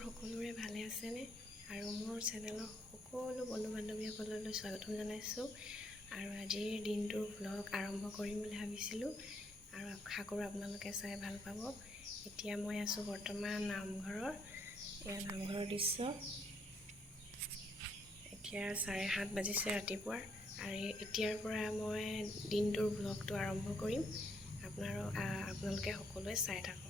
সকলোৰে ভালে আছেনে আৰু মোৰ চেনেলৰ সকলো বন্ধু-বান্ধৱীসকললৈ স্বাগতম জনাইছোঁ আৰু আজিৰ দিনটোৰ ভ্লগ আৰম্ভ কৰিম বুলি ভাবিছিলোঁ আৰু আশা কৰোঁ আপোনালোকে চাই ভাল পাব। এতিয়া মই আছোঁ বৰ্তমান নামঘৰৰ, এয়া নামঘৰৰ দৃশ্য। এতিয়া 7:30 বাজিছে ৰাতিপুৱাৰ আৰু এতিয়াৰ পৰা মই দিনটোৰ ভ্লগটো আৰম্ভ কৰিম। আপোনালোকে সকলোৱে চাই থাকক।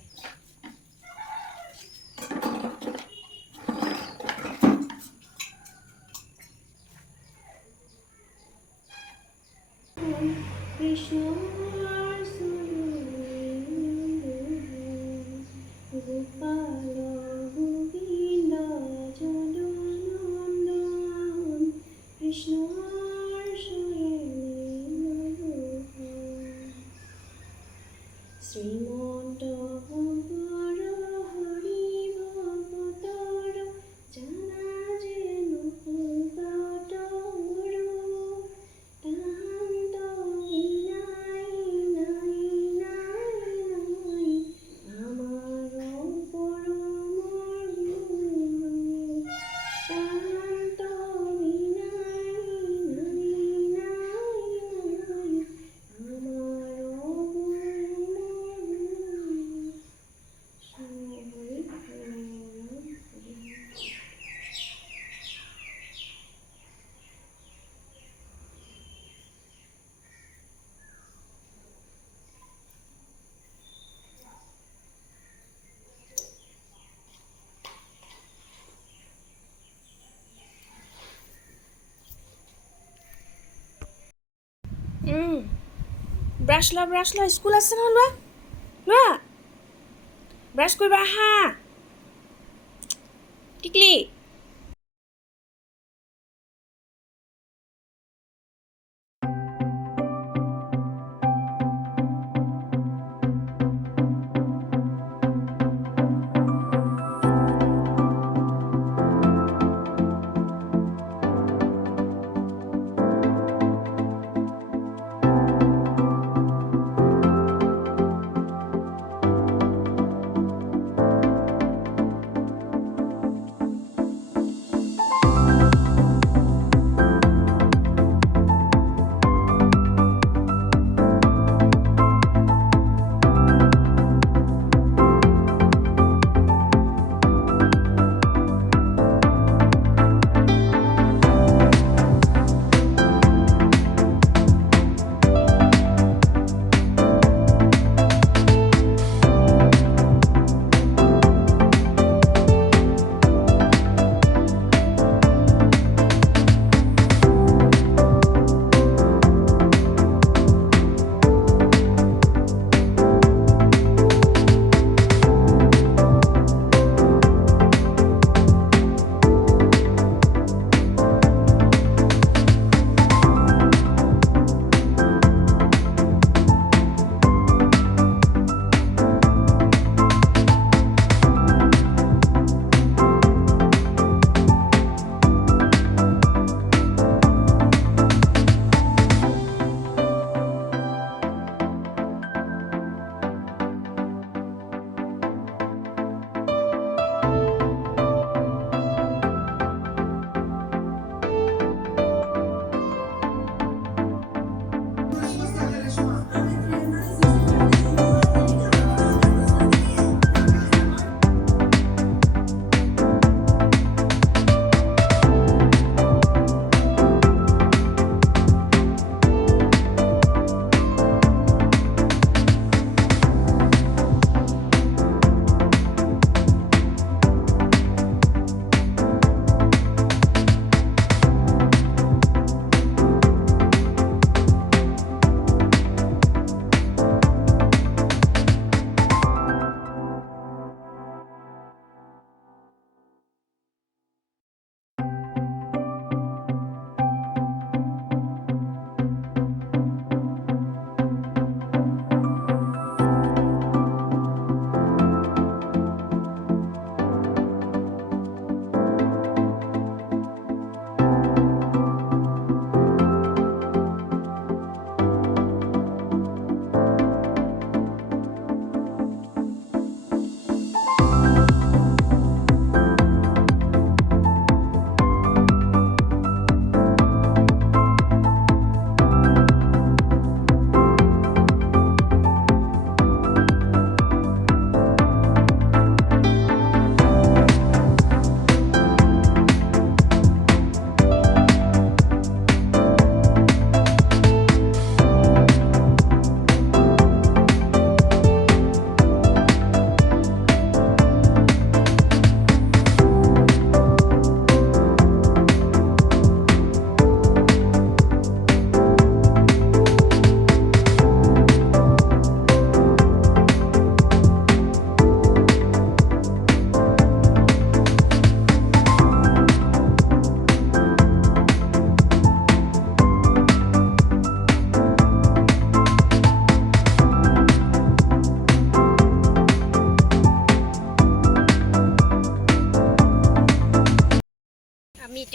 শ্ৰীমন্ত শংকৰ হৰি ভকতৰ জানা যেনো সংকট তাহান্ত নাই আমাৰ পৰমৰ গুৰু তাহান্ত ব্ৰাছ লোৱা স্কুল আছে নহয়, লোৱা ব্ৰাছ কৰিবা আহা টিকলি।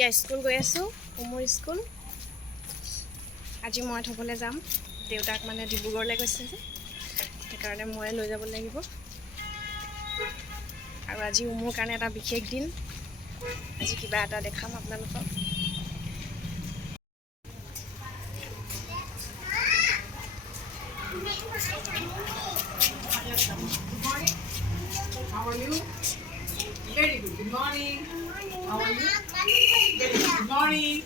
এতিয়া স্কুল গৈ আছোঁ, মোৰ স্কুল। আজি মই থ'বলৈ যাম, দেউতাক মানে ডিব্ৰুগড়লৈ গৈছে যে, সেইকাৰণে মই লৈ যাব লাগিব। আৰু আজি মোৰ কাৰণে এটা বিশেষ দিন, আজি কিবা এটা দেখাম আপোনালোকক। How are you? Very good. Good morning. How are you? Very good. Good morning.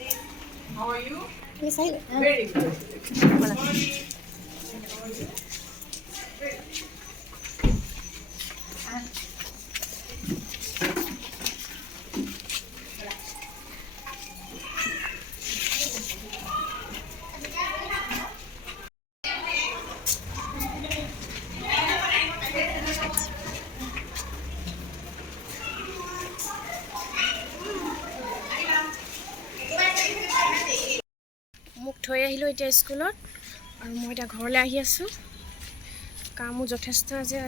How are you? Very good. Good morning. How are you? Very good. মোক থৈ আহিলোঁ এতিয়া স্কুলত, আৰু মই এতিয়া ঘৰলৈ আহি আছোঁ। কামো যথেষ্ট আছে।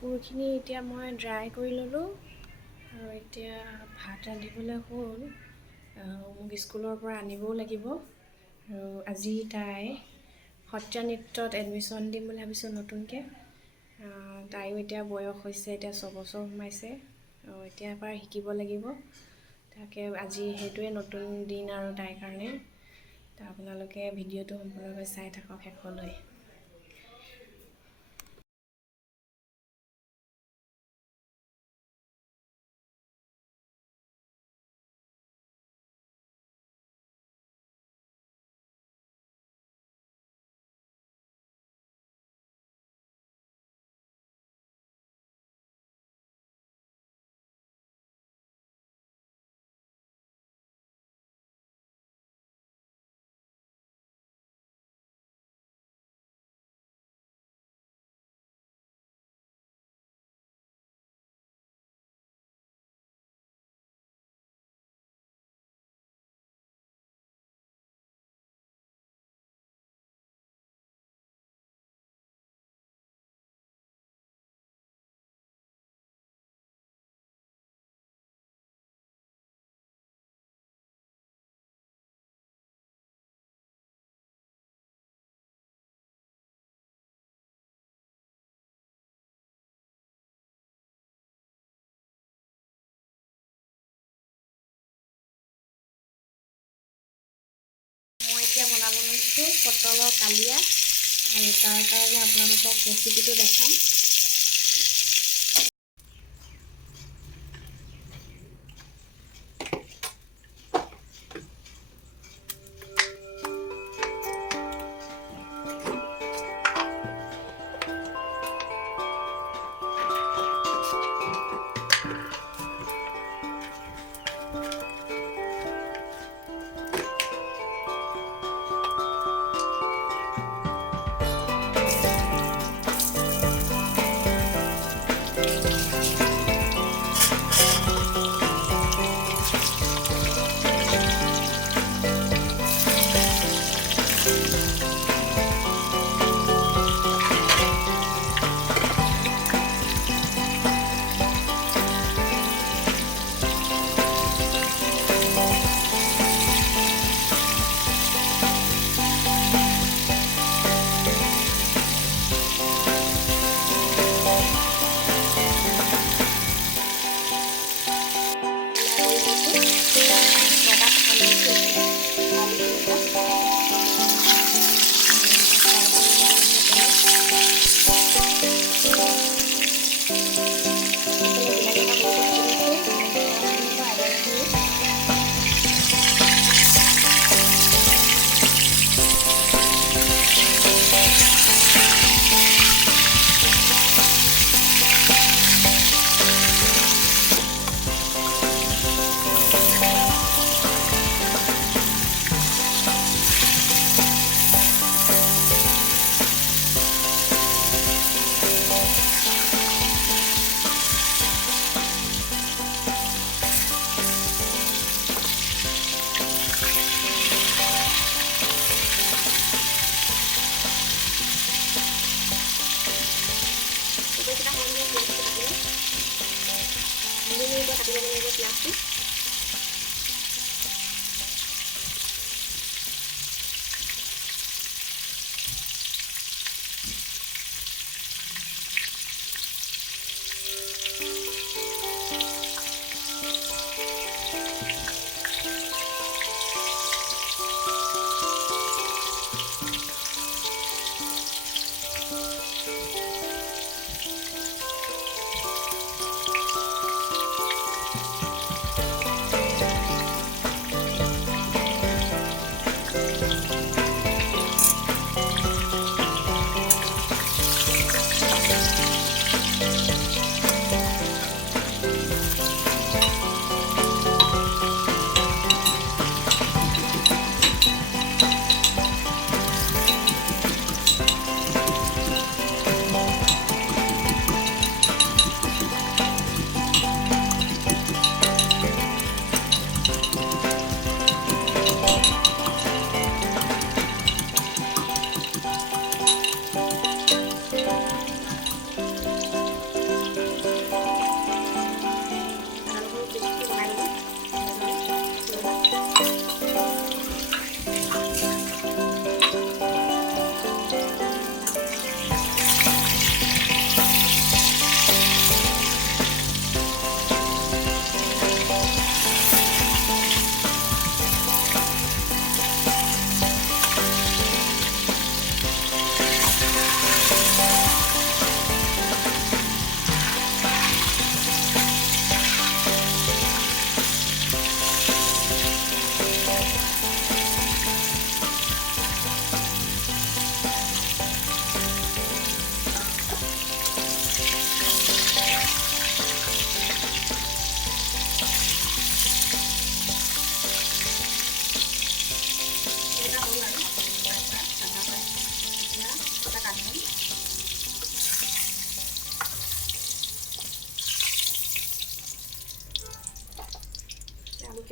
কাপোৰখিনি এতিয়া মই ড্ৰাই কৰি ল'লোঁ আৰু এতিয়া ভাত ৰান্ধিবলৈ হ'ল। মোক স্কুলৰ পৰা আনিবও লাগিব আৰু আজি তাই সত্ৰীয়া নৃত্যত এডমিশ্যন দিম বুলি ভাবিছোঁ নতুনকৈ। তাইও এতিয়া বয়স হৈছে, এতিয়া 6 বছৰ সোমাইছে, এতিয়াৰ পৰা শিকিব লাগিব। তাকে আজি সেইটোৱে নতুন দিন আৰু তাইৰ কাৰণে। আপোনালোকে ভিডিঅ'টো সম্পূৰ্ণকৈ চাই থাকক শেষলৈ। মই এতিয়া বনাব লৈছোঁ পটলৰ কালিয়া, আৰু তাৰ কাৰণে আপোনালোকক ৰেচিপিটো দেখাম। কাটি ল'ব লাগিব পিঁয়াজটো।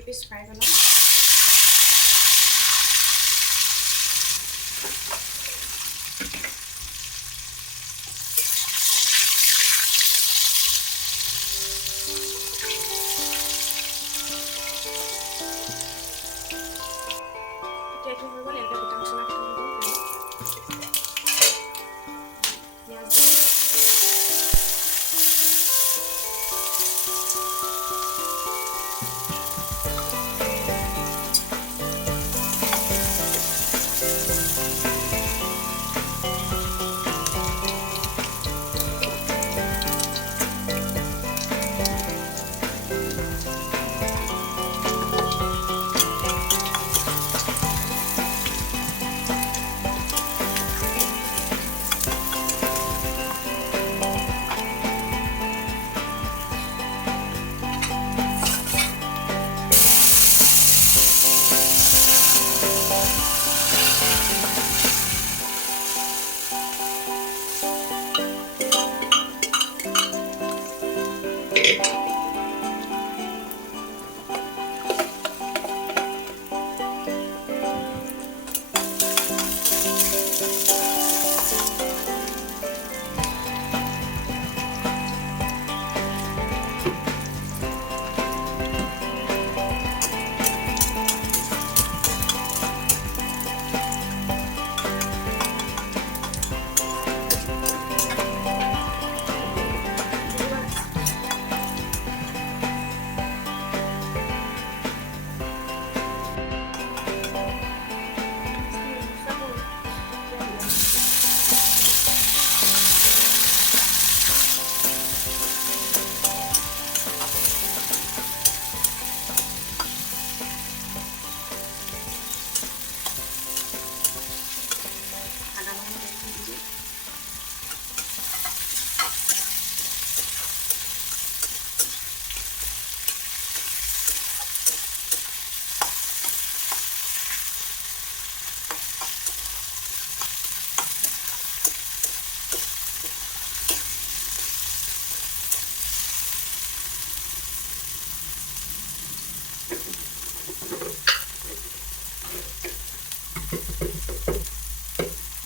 পিচ ফ্ৰাই বনাম। এইটো হৈ গ'ল। এনেকৈ গোটা মছলা খানি দিম। পিঁয়াজ দিম।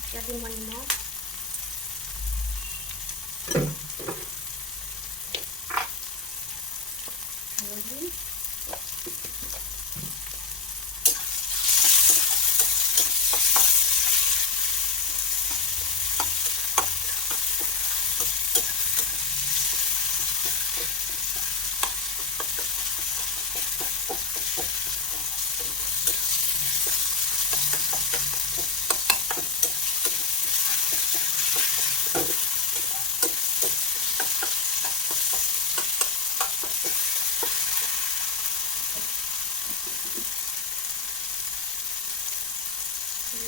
এতিয়া দিম মই নিমখ। হালধি।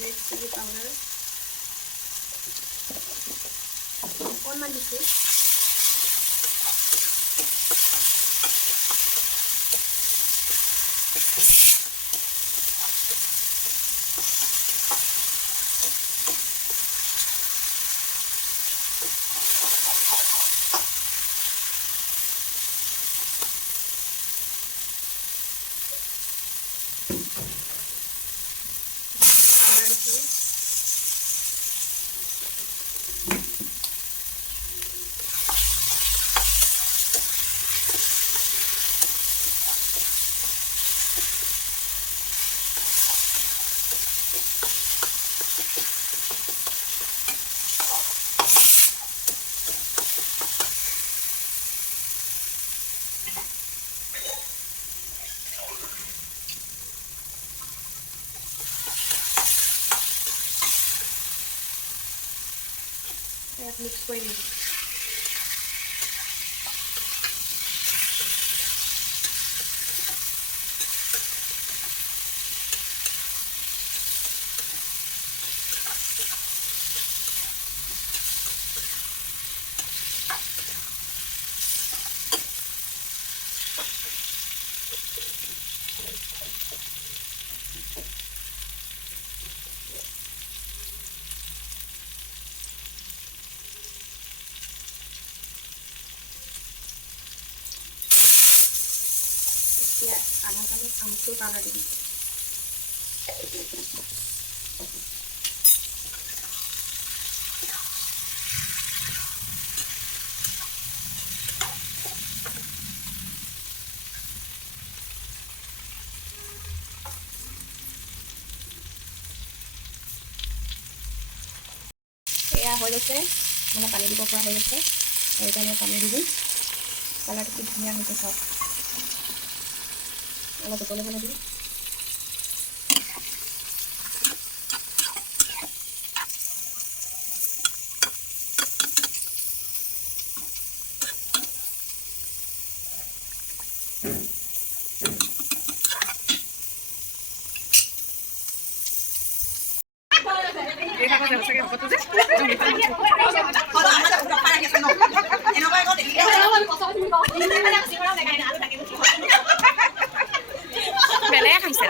red chili powder অকণমান দিছোঁ। ইয়াত মিক্স কৰি দিম। এতিয়া আধা আমি আমচুৰ পাউডাৰ দি দিছোঁ। এয়া হৈ গৈছে, মানে পানী দিব পৰা হৈ গৈছে। আৰু এতিয়া মই পানী দি দিম। কালাৰটো কি ধুনীয়া হৈছে চাওক। অলপ উতলিব লাগিব। বেলেগ খাইছে।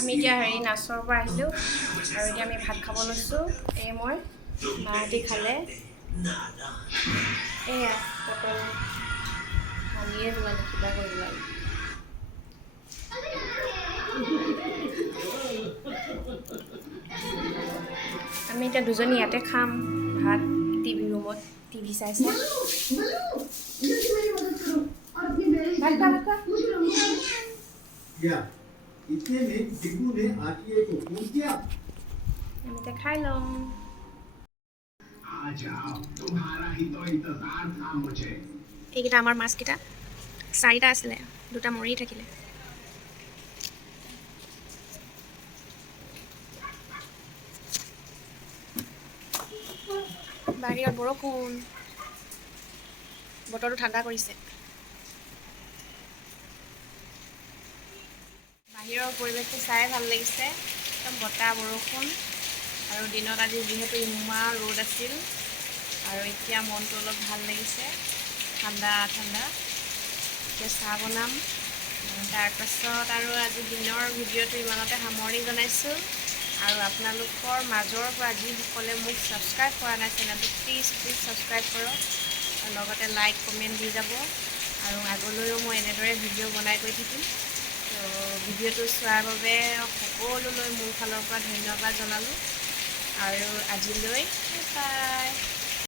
আমি এতিয়া নাচৰ পৰা আহিলোঁ আৰু এতিয়া আমি ভাত খাব লৈছোঁ। এই মই মাহঁতি খালে এয়া পটল ভাঙিয়ে যোৱালোঁ, কিবা কৰি যোৱালোঁ। আমি এতিয়া দুজনী ইয়াতে খাম ভাত, টিভি ৰুমত টিভি চাইছে। আমি এতিয়া খাই লওঁ। এইকেইটা আমাৰ মাছকেইটা 4টা আছিলে, 2টা মৰি থাকিলে। বাহিৰত বৰষুণ, বতৰটো ঠাণ্ডা কৰিছে। বাহিৰৰ পৰিৱেশটো চাই ভাল লাগিছে, একদম বতাহ বৰষুণ। আৰু দিনত আজি যিহেতু ইমান ৰ'দ আছিল, আৰু এতিয়া মনটো অলপ ভাল লাগিছে, ঠাণ্ডা ঠাণ্ডা। এতিয়া চাহ বনাম, তাৰপাছত আৰু আজি দিনৰ ভিডিঅ'টো ইমানতে সামৰণি জনাইছোঁ। আৰু আপোনালোকৰ মাজৰ পৰা যিসকলে মোক ছাবস্ক্ৰাইব কৰা নাই চেনেলটো প্লিজ ছাবস্ক্ৰাইব কৰক, আৰু লগতে লাইক কমেণ্ট দি যাব। আৰু আগলৈও মই এনেদৰে ভিডিঅ' বনাই গৈ থাকিম। তো ভিডিঅ'টো চোৱাৰ বাবে সকলোলৈ মোৰ ফালৰ পৰা ধন্যবাদ জনালোঁ। আৰু আজিলৈ বাই।